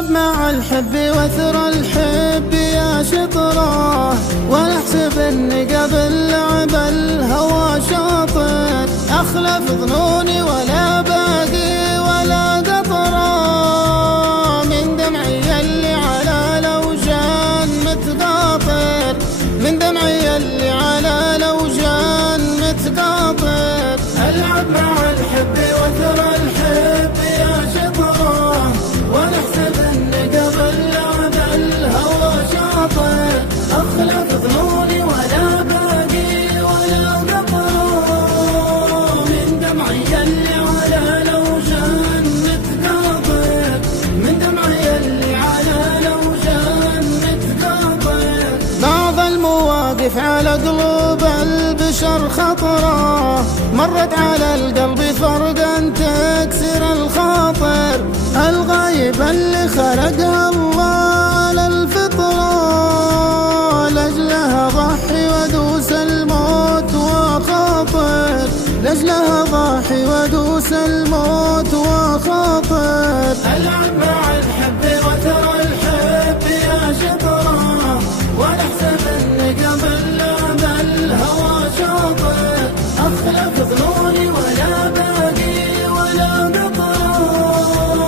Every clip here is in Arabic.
العب مع الحب وثر الحب يا شطره، ونحسب اني قبل لعب الهوى شاطر، اخلف ظنوني ولا باقي ولا قطره، من دمعي اللي على لوجان متقاطر، من دمعي اللي على لوجان متقاطر. العب مع الحب وثر الحب يا شطره، ونحسب اني قبل لعب الهوى شاطر، اخلف ظنوني ولا باقي ولا قطره، من دمعي اللي على لوجان متقاطر، من دمعي اللي على لوجان متقاطر. بعض المواقف على قلوب البشر خطره، مرت على القلب فرقا تكسر الخاطر، الغايب اللي خلقها الله على الفطرة، لأجلها ضحي ودوس الموت وخاطر، لأجلها ضحي ودوس الموت وخاطر. العب مع الحب وترى الحب يا شطره، ونحسب اني قبل لعب الهوى شاطر، اخلف ظنوني ولا باقي ولا قطره،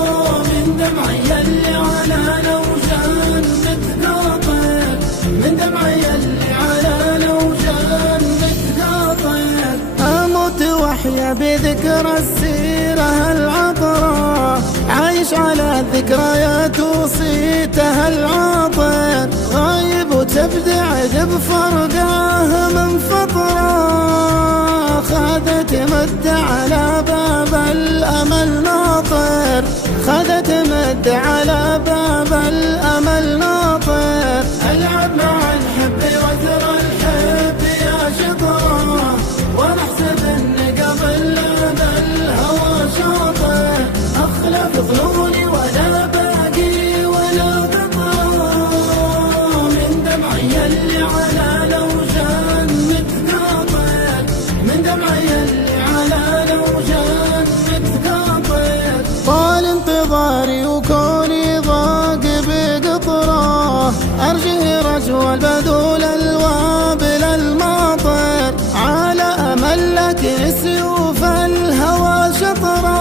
من دمعي اللي على لوجان متقاطر، من دمعي اللي على لوجان متقاطر. اموت واحيا بذكرى السيره العطره، عايش على الذكريات وصيتها العاطر، غايب وتبتعد بفرقه من فطره، خذت مد على باب الامل ناطر، خذت مد على باب الامل ناطر. العب مع الحب وثر الحب يا شطره، ونحسب اني قبل لعب الهوى شاطر، اخلف ظنوني ولا باقي ولا قطره، من دمعي اللي على لوجان متقاطر، من دمعي اللي على لوجان متقاطر. طال انتظاري وكوني ضاق بقطره، ارجه رجوى البذول الوابل الماطر، على امل لك سيوف الهوى شطره،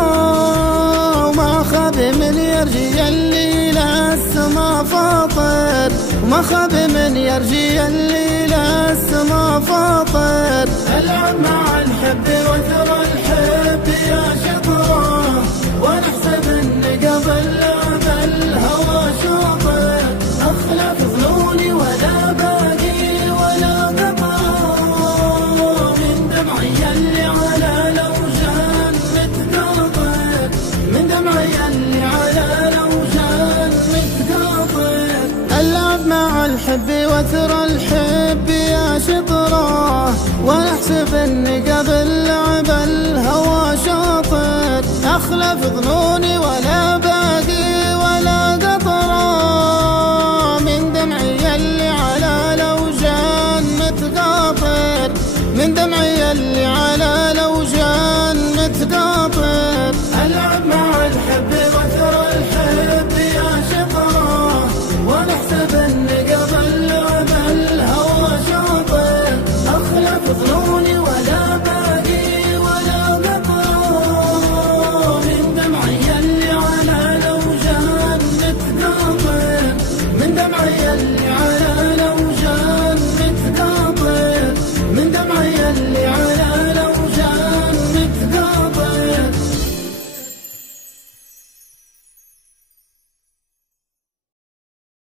وما خاب من يرجي اللي للسما فاطر، وما خاب من يرجي اللي للسما فاطر. العب مع الحب وثر الحب يا شطره، ونحسب اني قبل لعب الهوى شاطر، اخلف ظنوني ولا باقي ولا قطره، من دمعي اللي على لوجان متقاطر، من دمعي اللي على لوجان متقاطر. العب مع الحب وثر الحب يا شطره، ونحسب اني قبل لعب الهوى شاطر، اخلف ظنوني